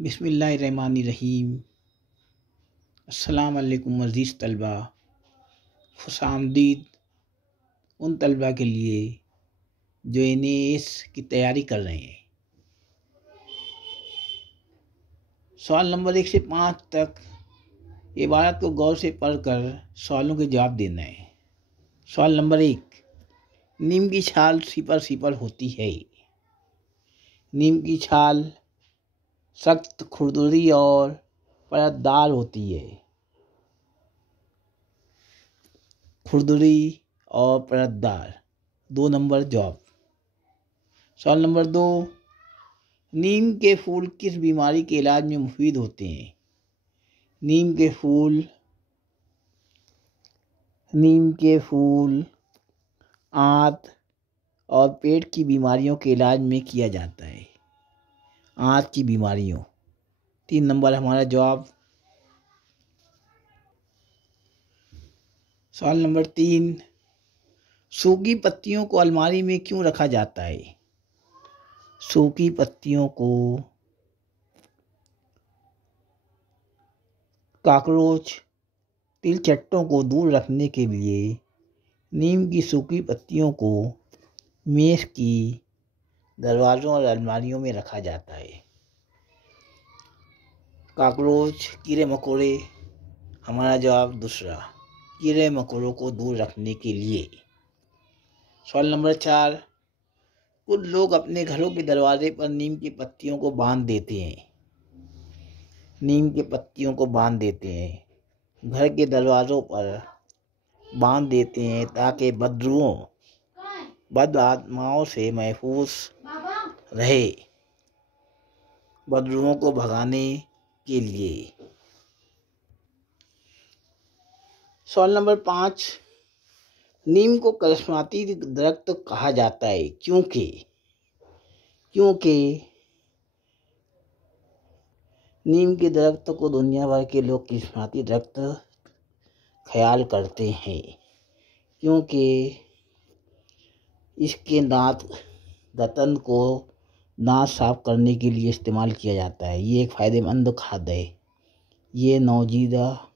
बिस्मिल्लाहिर्रहमानिर्रहीम। अस्सलाम वालेकुम अज़ीज़ तलबा। खुशामदीद उन तलबा के लिए जो एनएएस की तैयारी कर रहे हैं। सवाल नंबर 1 से 5 तक इबारत को गौर से पढ़कर सवालों के जवाब देना है। सवाल नंबर 1, नीम की छाल सिपर सिपर होती है। नीम की छाल सख्त, खुरदुरी और परतदार होती है। खुरदुरी और परतदार। 2 नंबर जवाब। सवाल नंबर 2, नीम के फूल किस बीमारी के इलाज में मुफीद होते हैं। नीम के फूल आंत और पेट की बीमारियों के इलाज में किया जाता है। आंत की बीमारियों। 3 नंबर हमारा जवाब। सवाल नंबर 3, सूखी पत्तियों को अलमारी में क्यों रखा जाता है। सूखी पत्तियों को कॉकरोच, तिलचट्टों को दूर रखने के लिए नीम की सूखी पत्तियों को मेज की दरवाज़ों और अलमारियों में रखा जाता है। कॉकरोच, कीड़े मकोड़े, हमारा जवाब दूसरा, कीड़े मकोड़ों को दूर रखने के लिए। सवाल नंबर 4, कुछ लोग अपने घरों के दरवाजे पर नीम की पत्तियों को बांध देते हैं। नीम की पत्तियों को बांध देते हैं, घर के दरवाज़ों पर बांध देते हैं ताकि बद आत्माओं से महफूज रहे, बदरूहों को भगाने के लिए। सवाल नंबर 5, नीम को करिश्माती दरख्त कहा जाता है क्योंकि नीम के दरख्त को दुनिया भर के लोग करिश्माती दरख्त ख्याल करते हैं क्योंकि इसके दातन को दांत साफ करने के लिए इस्तेमाल किया जाता है। ये एक फ़ायदेमंद खाद्य है। ये नवजीदा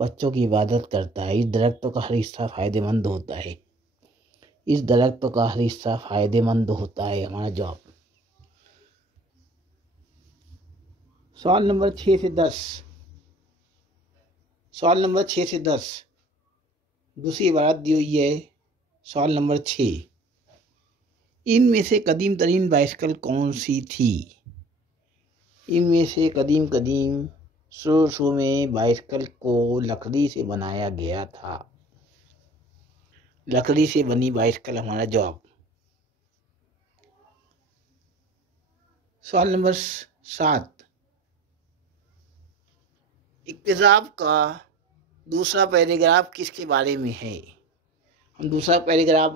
बच्चों की इबादत करता है। इस दरख्त का हर हिस्सा फ़ायदेमंद होता है। हमारा जवाब। सवाल नंबर 6 से 10। दूसरी इबारत दी हुई है। सवाल नंबर 6, इनमें से कदीम तरीन बाइसिकल कौन सी थी। इनमें से कदीम शुरू में बाइसिकल को लकड़ी से बनाया गया था। लकड़ी से बनी बाइसिकल हमारा जवाब। सवाल नंबर 7, इक्तिसाब का दूसरा पैराग्राफ किसके बारे में है। हम दूसरा पैराग्राफ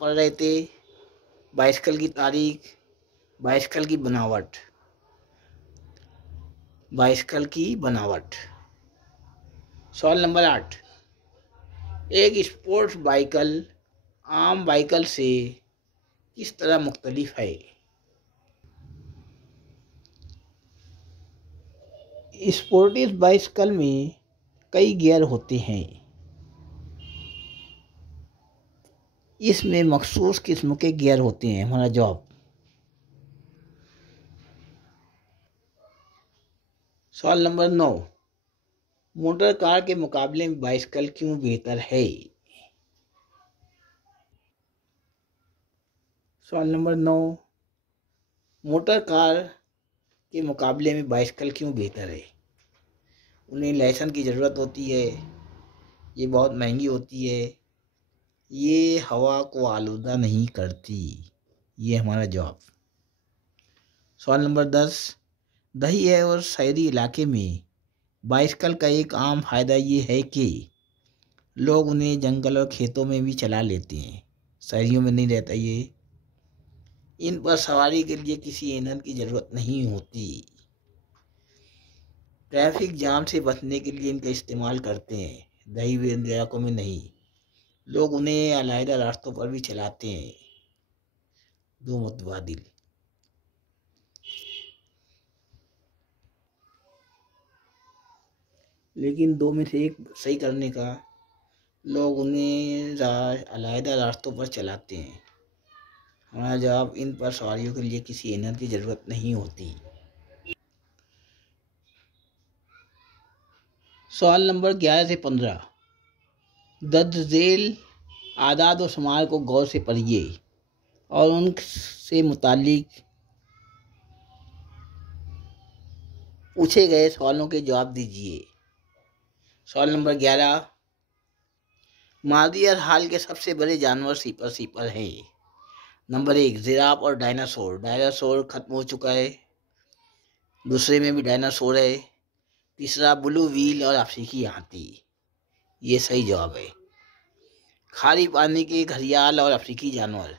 पढ़ रहे थे। बाइसिकल की तारीख, बाइसिकल की बनावट। सवाल नंबर 8, एक स्पोर्ट्स बाइकल आम बाइकल से किस तरह मुख्तलिफ है। स्पोर्ट्स बाइसिकल में कई गियर होते हैं। इसमें मखसूस किस्म के गियर होते हैं। हमारा जवाब। सवाल नंबर 9, मोटर कार के मुकाबले में बाइसिकल क्यों बेहतर है। सवाल नंबर 9, मोटर कार के मुकाबले में बाइसिकल क्यों बेहतर है। उन्हें लाइसेंस की ज़रूरत होती है। ये बहुत महंगी होती है। ये हवा को आलूदा नहीं करती। ये हमारा जवाब। सवाल नंबर 10, दही और शहरी इलाके में बाइसिकल का एक आम फ़ायदा ये है कि लोग उन्हें जंगल और खेतों में भी चला लेते हैं। शहरियों में नहीं रहता ये। इन पर सवारी के लिए किसी ईंधन की ज़रूरत नहीं होती। ट्रैफिक जाम से बचने के लिए इनका इस्तेमाल करते हैं। दही इलाकों में नहीं। लोग उन्हें अलग रास्तों पर भी चलाते हैं। 2 मुतबादिल। लेकिन दो में से एक सही करने का लोग उन्हें अलग रास्तों पर चलाते हैं। हमारा जवाब, इन पर सवारियों के लिए किसी ईंधन की ज़रूरत नहीं होती। सवाल नंबर 11 से 15। दर्ज झेल आदाद और शुमार को गौर से पढ़िए और उनसे मुतालिक पूछे गए सवालों के जवाब दीजिए। सवाल नंबर 11। मादी और हाल के सबसे बड़े जानवर सीपर सीपर हैं। नंबर 1, जिराफ और डायनासोर। डायनासोर खत्म हो चुका है। दूसरे में भी डायनासोर है। तीसरा, ब्लू व्हील और अफ्रीकी हाथी। ये सही जवाब है। खारी पानी के घड़ियाल और अफ्रीकी जानवर,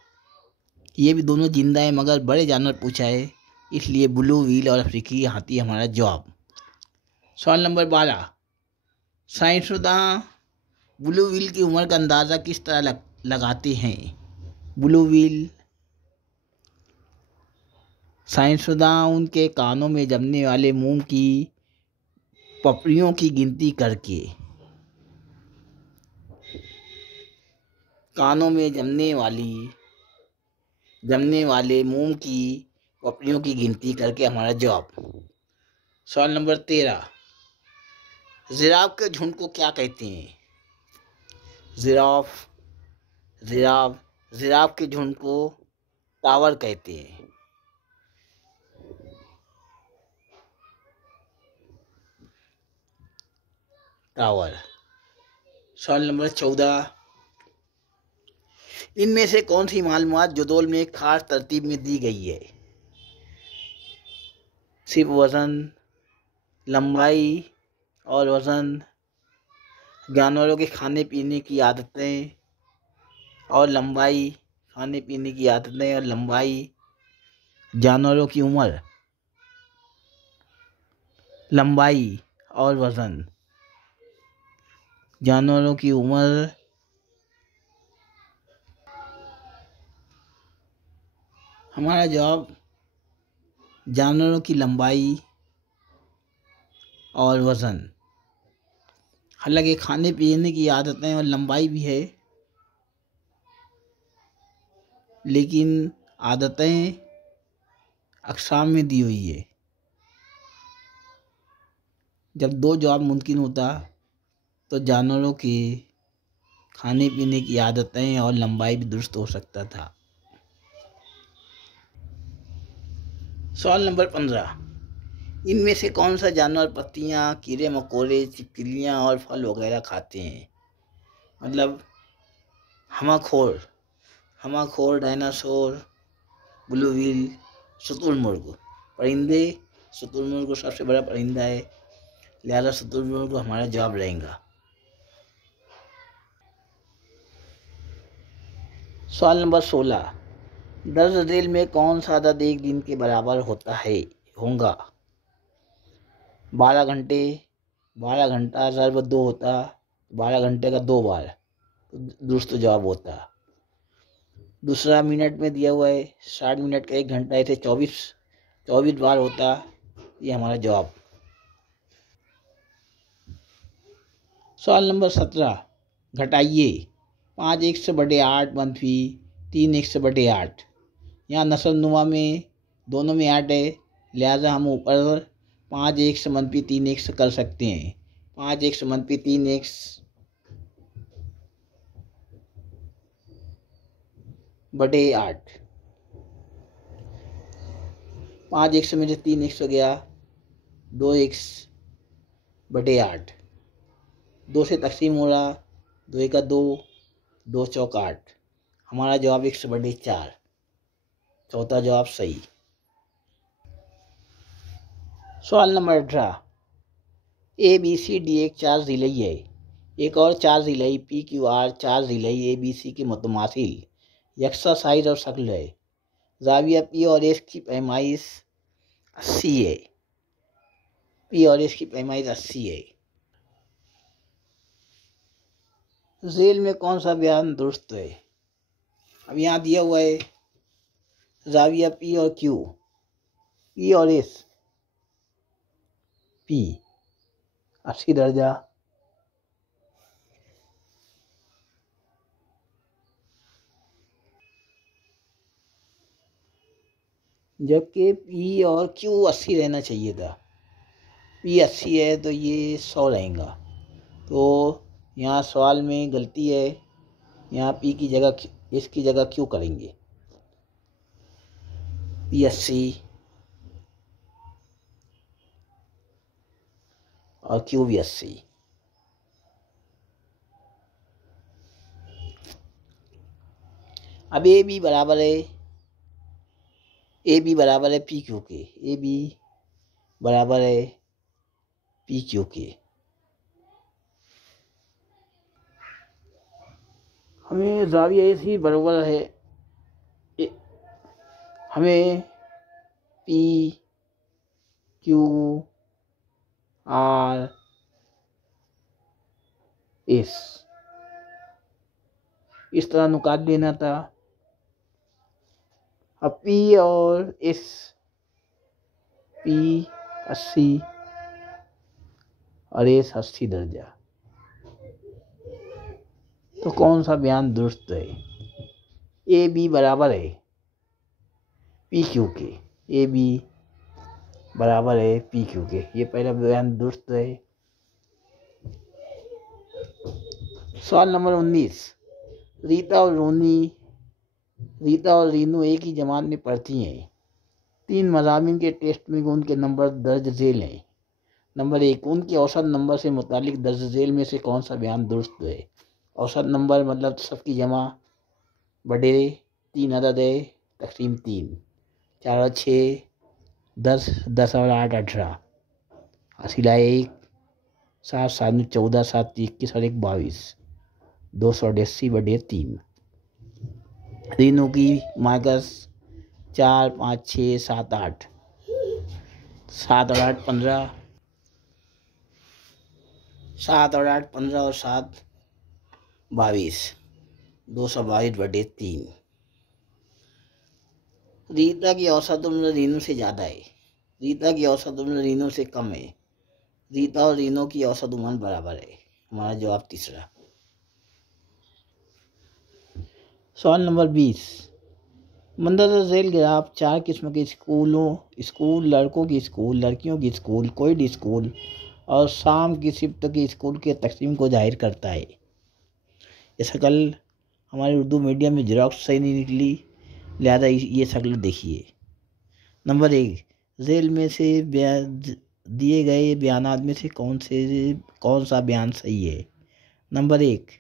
ये भी दोनों जिंदा है मगर बड़े जानवर पूछा है, इसलिए ब्लू व्हील और अफ्रीकी हाथी हमारा जवाब। सवाल नंबर 12। साइंसदान ब्लू व्हील की उम्र का अंदाज़ा किस तरह लगाते हैं? ब्लू व्हील साइंसदान उनके कानों में जमने वाले मोम की पपड़ियों की गिनती करके, कानों में जमने वाले मोम की पपड़ियों की गिनती करके हमारा जवाब। सवाल नंबर 13। जिराफ के झुंड को क्या कहते हैं? जिराफ के झुंड को टावर कहते हैं। टावर। सवाल नंबर 14। इनमें से कौन सी मालूमात जदोल में खास तरतीब में दी गई है? सिर्फ वजन, लंबाई और वजन, जानवरों के खाने पीने की आदतें और लंबाई, खाने पीने की आदतें और लंबाई, जानवरों की उम्र, लंबाई और वजन, जानवरों की उम्र, हमारा जवाब जानवरों की लंबाई और वजन। हालांकि खाने पीने की आदतें और लंबाई भी है, लेकिन आदतें अक़साम में दी हुई है। जब दो जवाब मुमकिन होता तो जानवरों के खाने पीने की आदतें और लंबाई भी दुरुस्त हो सकता था। सवाल नंबर 15। इनमें से कौन सा जानवर पत्तियाँ, कीड़े मकोड़े, छिपकलियाँ और फल वगैरह खाते हैं? मतलब हमाखोर, डायनासोर, ब्लू व्हील, शुतुरमुर्ग। परिंदे, शुतुरमुर्ग सबसे बड़ा परिंदा है, लिहाजा शुतुरमुर्ग हमारा जवाब रहेगा। सवाल नंबर 16। दर्ज झेल में कौन सा अदद एक दिन के बराबर होगा? 12 घंटे, 12 घंटा ज़रब 2 होता, 12 घंटे का 2 बार, तो दुरुस्त जवाब होता। दूसरा मिनट में दिया हुआ है, 60 मिनट का 1 घंटा, ऐसे 24 बार होता, ये हमारा जवाब। सवाल नंबर 17। घटाइए 5x/8 मनफी 3x/8। यहाँ नस्लनुमा में दोनों में 8 है, लिहाजा हम ऊपर 5x मनफी 3x कर सकते हैं। 5x मनफी 3x बटे 8। 5x में से 3x हो गया, 2x बटे 8। 2 से तकसीम हो रहा, 2 एका 2, 2 चौक 8। हमारा जवाब 1/4। चौथा जवाब सही। सवाल नंबर 18। ABCD एक 4 ज़िलई है। एक और 4 ज़िलई PQR 4 ज़िलई ABC के मुतमासिल यकसा साइज और शक्ल है। ज़ाविया P और S की पैमाइश 80 है। P और S की पैमाइश 80 है। झेल में कौन सा बयान दुरुस्त है? अब यहाँ दिया हुआ है ज़ाविया P और Q, P और S, P 80 दर्जा। जबकि पी और क्यू 80 रहना चाहिए था। पी 80 है तो ये 100 रहेगा। तो यहाँ सवाल में गलती है, यहाँ पी की जगह इसकी जगह क्यू करेंगे। पी 80 और क्यू भी 80। अब ए बी बराबर है पी क्यू के। ए बी बराबर है पी क्यू के। हमें जाविया ऐसी बराबर है, हमें पी क्यू आर एस इस तरह निकाल लेना था। अब पी और एस, पी 80 और एस 80 दर्जा। तो कौन सा बयान दुरुस्त है? ए बी बराबर है पी क्यू के। ए बी बराबर है पी क्यू के, ये पहला बयान दुरुस्त है। सवाल नंबर 19। रीता और रीनू एक ही जमात में पढ़ती हैं। 3 मज़ामिन के टेस्ट में उनके नंबर दर्ज झेल हैं। नंबर 1, उनके औसत नंबर से मुतालिक दर्ज झेल में से कौन सा बयान दुरुस्त है? औसत नंबर मतलब सबकी जमा बड़े 3 अदद है, तकसीम 3, 4 और 6 10, 10 और 8 18, हासिला 1, 7 7 14, 7 21 और 1 22, 288 बटे 3। रीनू की माइकस 4 5 6 7 8, 7 और 8 15, 7 और 8 15 और 7 22, 222 बटे 3। रीता की औसत उम्र रीनू से ज़्यादा है, रीता की औसत उम्र रीनू से कम है। रीता और रीनू की औसत उम्र बराबर है। हमारा जवाब तीसरा। सवाल नंबर 20। मंदरजा झेल ग्राफ 4 किस्म के स्कूल, लड़कों की स्कूल, लड़कियों की स्कूल, कोएड स्कूल और शाम की शिफ्ट के स्कूल के तकसीम को जाहिर करता है। ये शक्ल हमारे उर्दू मीडियम में जेरॉक्स सही नहीं निकली, लिहाजा ये शक्ल देखिए। नंबर 1, झेल में से दिए गए बयानात में से कौन सा बयान सही है? नंबर 1,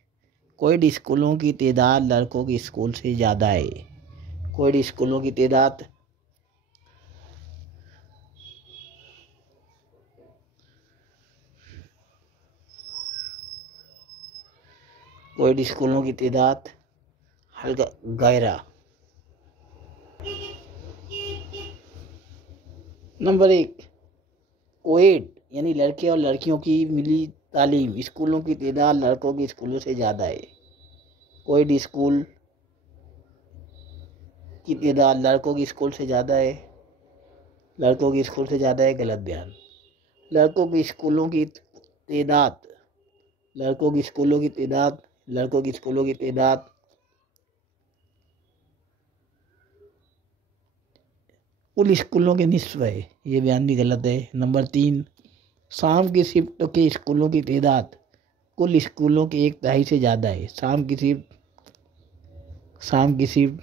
कोएड स्कूलों की तादाद लड़कों के स्कूल से ज़्यादा है। कोएड स्कूलों की तादाद हल्का गहरा। नंबर 1, कोएड यानी लड़के और लड़कियों की मिली तालीम स्कूलों की तादाद लड़कों के स्कूलों से ज़्यादा है। कोएड स्कूल की तादाद लड़कों के स्कूल से ज़्यादा है, लड़कों के स्कूल से ज़्यादा है, गलत बयान। लड़कों की स्कूलों की तादाद लड़कों की स्कूलों की तादाद लड़कों की स्कूलों की तादाद कुल स्कूलों के निस्फ है, ये बयान भी गलत है। नंबर 3, शाम की शिफ्ट के स्कूलों की तादाद कुल स्कूलों के 1/3 से ज़्यादा है। शाम की शिफ्ट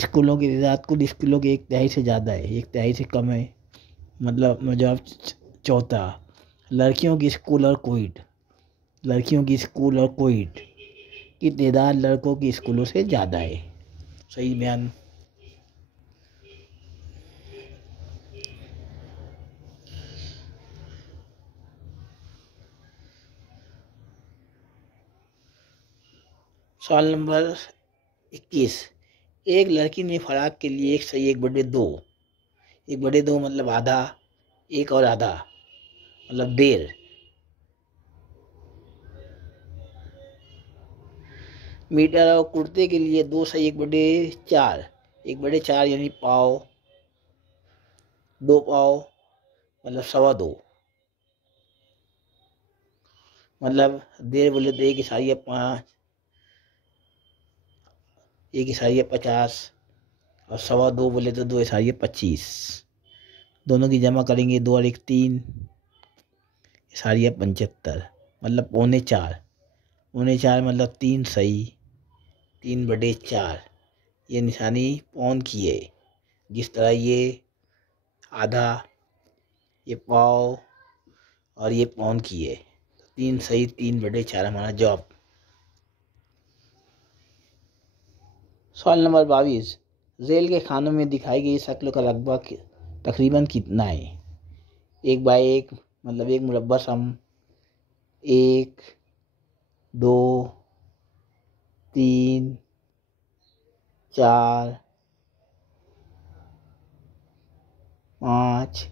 स्कूलों की तादाद कुल स्कूलों के 1/3 से ज़्यादा है, 1/3 से कम है। मतलब जवाब चौथा। लड़कियों की स्कूल और कोएड की तादाद लड़कों की स्कूलों से ज़्यादा है, सही बयान। सवाल नंबर 21। एक लड़की ने फराक के लिए 1 सही 1/2 मतलब आधा, 1 और आधा मतलब 1.5। मीटर और कुर्ते के लिए 2 सही 1/4, 1/4 यानी पाव, 2 पाव मतलब 2.25। मतलब देर बोले तो 1 = 5, 1 = 50, और 2.25 बोले तो 2 = 25। दोनों की जमा करेंगे, 2 और 1 3, 75, मतलब 3.25। 3.25 मतलब 3 सही, 3/4। ये निशानी पौन की है। जिस तरह ये आधा, ये पाव और ये पौन की है। 3 सही, 3/4 हमारा जवाब। सवाल नंबर 22, रेल के खानों में दिखाई गई शक्ल का लगभग तकरीबन कितना है? 1/1 मतलब 1 मुरब्बा सम, 1 2 3 4 5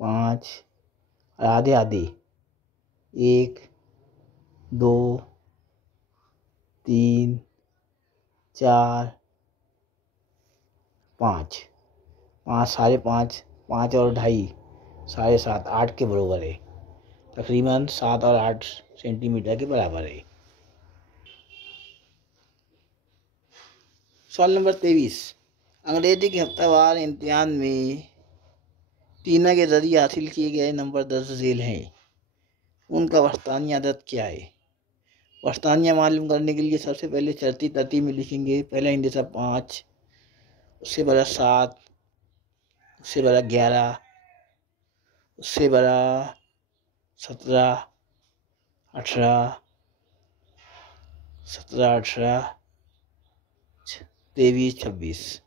5 और आधे आधे, 1 2 3 4 5, 5 5.5, 5 और 2.5, 7.5, 8 के बराबर है। तकरीबन 7 और 8 सेंटीमीटर के बराबर है। सवाल नंबर 23, अंग्रेजी के हफ्तावार इम्तिहान में तीना के जरिए हासिल किए गए नंबर दर्ज झेल हैं। उनका वस्तानी आदत क्या है? वस्तानिया मालूम करने के लिए सबसे पहले चलती तरतीब में लिखेंगे। पहला इंडेसा 5, उससे बड़ा 7, उससे बड़ा 11, उससे बड़ा 17, 18, 17, 18, 23, 26।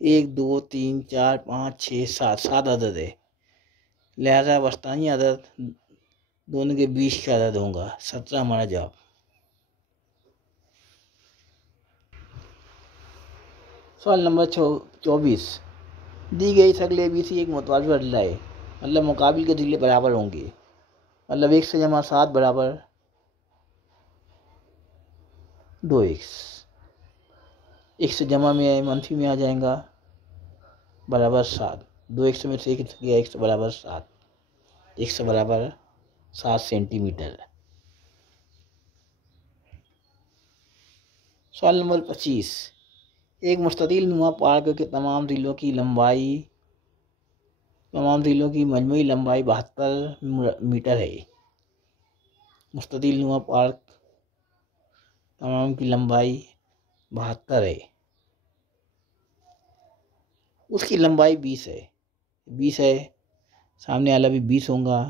1 2 3 4 5 6 7, 7 अदद है। लिहाजा वस्तानी अदद दोनों के बीच का अदद होगा। 17 हमारा जवाब। सवाल नंबर 24, दी गई शक्ल ABC एक मुतवाज़िन अदला है। मतलब मुकाबिल के ज़िले बराबर होंगे। मतलब 1 से जमा 7 बराबर 2x। 1 से जमा में मनफी में आ जाएगा बराबर 7। 2x में से 1 गया, 1 बराबर 7, 1 बराबर 7 सेंटीमीटर। सवाल नंबर 25, एक मुस्ततिल नुमा पार्क के तमाम ज़िलों की मजमूई लंबाई 72 मीटर है। मुस्ततिल नुमा पार्क तमाम की लंबाई 72 है। उसकी लंबाई 20 है। 20 है, सामने वाला भी 20 होगा।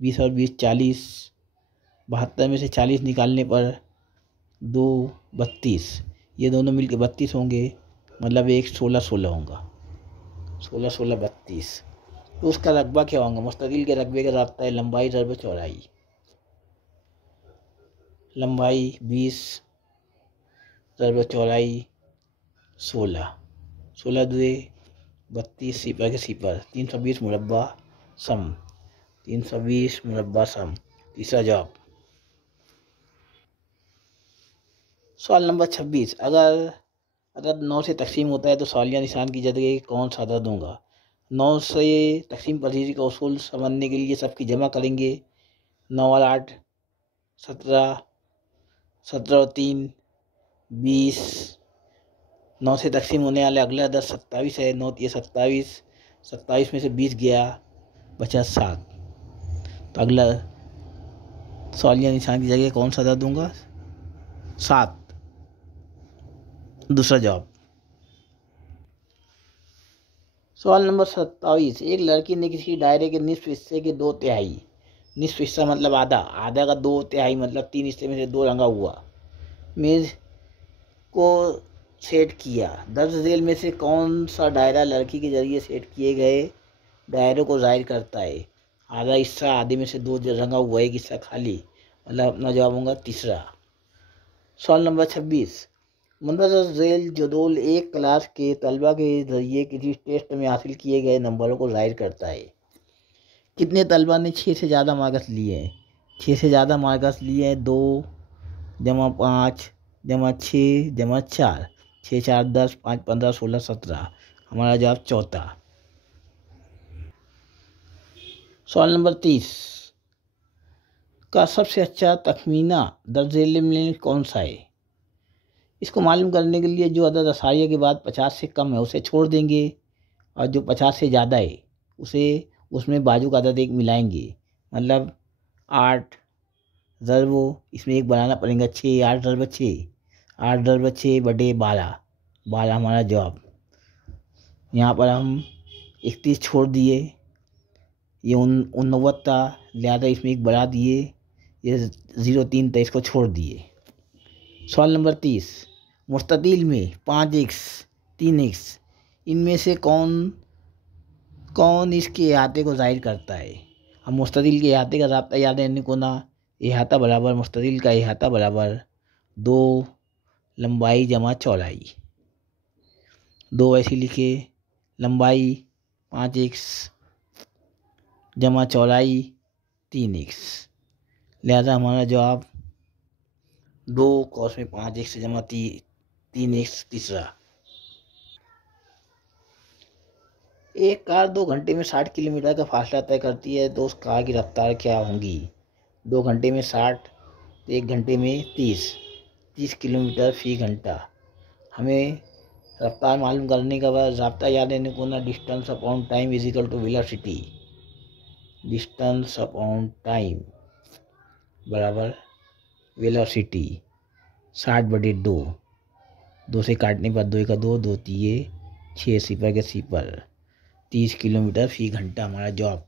20 और 20 40। 72 में से 40 निकालने पर 2 32, ये दोनों मिलके 32 होंगे। मतलब एक 16 16 होगा। 16 16 32। तो उसका रकबा क्या होगा? मुस्तकिल के रकबे का रास्ता है लंबाई ज़रब चौड़ाई। लंबाई 20 ज़रब चौड़ाई 16। 16 2 32, सिपर के सिपर 320 मुरब्बा सम। 320 मुरब्बा सम। तीसरा जवाब। सवाल नंबर 26, अगर अदद 9 से तकसीम होता है तो सवालिया निशान की जगह कौन सा अदद दूंगा? 9 से तकसीम पजीरी का उसूल समझने के लिए सबकी जमा करेंगे। 9 और 8 17, 17 और 3 20। 9 से तकसीम होने वाले अगला अदद 27 है। 9 ये 27, 27 में से 20 गया, बचा 7। तो अगला सवालिया निशान की जगह कौन सा अदद दूंगा? 7। दूसरा जवाब। सवाल नंबर 27, एक लड़की ने किसी डायरे के निस्फ हिस्से के 2/3, निस्फ हिस्सा मतलब आधा, आधा का 2/3 मतलब 3 हिस्से में से 2 रंगा हुआ मेज को सेट किया। दर्ज झेल में से कौन सा दायरा लड़की के जरिए सेट किए गए दायरों को जाहिर करता है? आधा हिस्सा, आधे में से 2 रंगा हुआ, एक हिस्सा खाली, मतलब अपना जवाब होगा तीसरा। सवाल नंबर 26, मंदरजा झेल जदौल एक क्लास के तलबा के जरिए किसी टेस्ट में हासिल किए गए नंबरों को जाहिर करता है। कितने तलबा ने 6 से ज़्यादा मार्क्स लिए हैं? 6 से ज़्यादा मार्क्स लिए हैं 2 जमा 5 जमा 6 जमा 4। 6 4 10, 5 15 16 17। हमारा जवाब चौथा। सवाल नंबर 30 का सबसे अच्छा तखमीना दर्जे में कौन सा है। इसको मालूम करने के लिए जो अदद अशारिया के बाद 50 से कम है उसे छोड़ देंगे और जो 50 से ज़्यादा है उसे उसमें बाजू का अदद एक मिलाएंगे। मतलब 8 ज़रबो इसमें एक बनाना पड़ेगा 6, 8 ज़रब 6, 8 ज़रब 6 बटे 12, 12 हमारा जवाब। यहाँ पर हम 31 छोड़ दिए, ये 89 था, लिहाजा इसमें एक बढ़ा दिए, ये 03 था, इसको छोड़ दिए। सवाल नंबर 30 मुस्ततिल में 5x 3x इनमें से कौन कौन इसके अहाते को जाहिर करता है। हम मुस्ततिल के अहाते का राब्ता याद रहने को ना, अहाता बराबर मुस्ततिल का अहाता बराबर 2 लंबाई जमा चौड़ाई। 2 ऐसे लिखे, लंबाई 5x जमा चौड़ाई 3x, लिहाजा हमारा जवाब 2 cos में 5x जमा 3x तीसरा। एक कार 2 घंटे में 60 किलोमीटर का फासला तय करती है तो उस कार की रफ्तार क्या होंगी। 2 घंटे में 60, 1 घंटे में 30 किलोमीटर फी घंटा। हमें रफ्तार मालूम करने का बाद राब्ता याद रहने को ना, distance upon time is equal to velocity. Distance upon time बराबर वेलोसिटी 60/2, 2 से काटने पर 2 का 2, 2 तिये 6 सिपर के सिपर 30 किलोमीटर फी घंटा हमारा जवाब।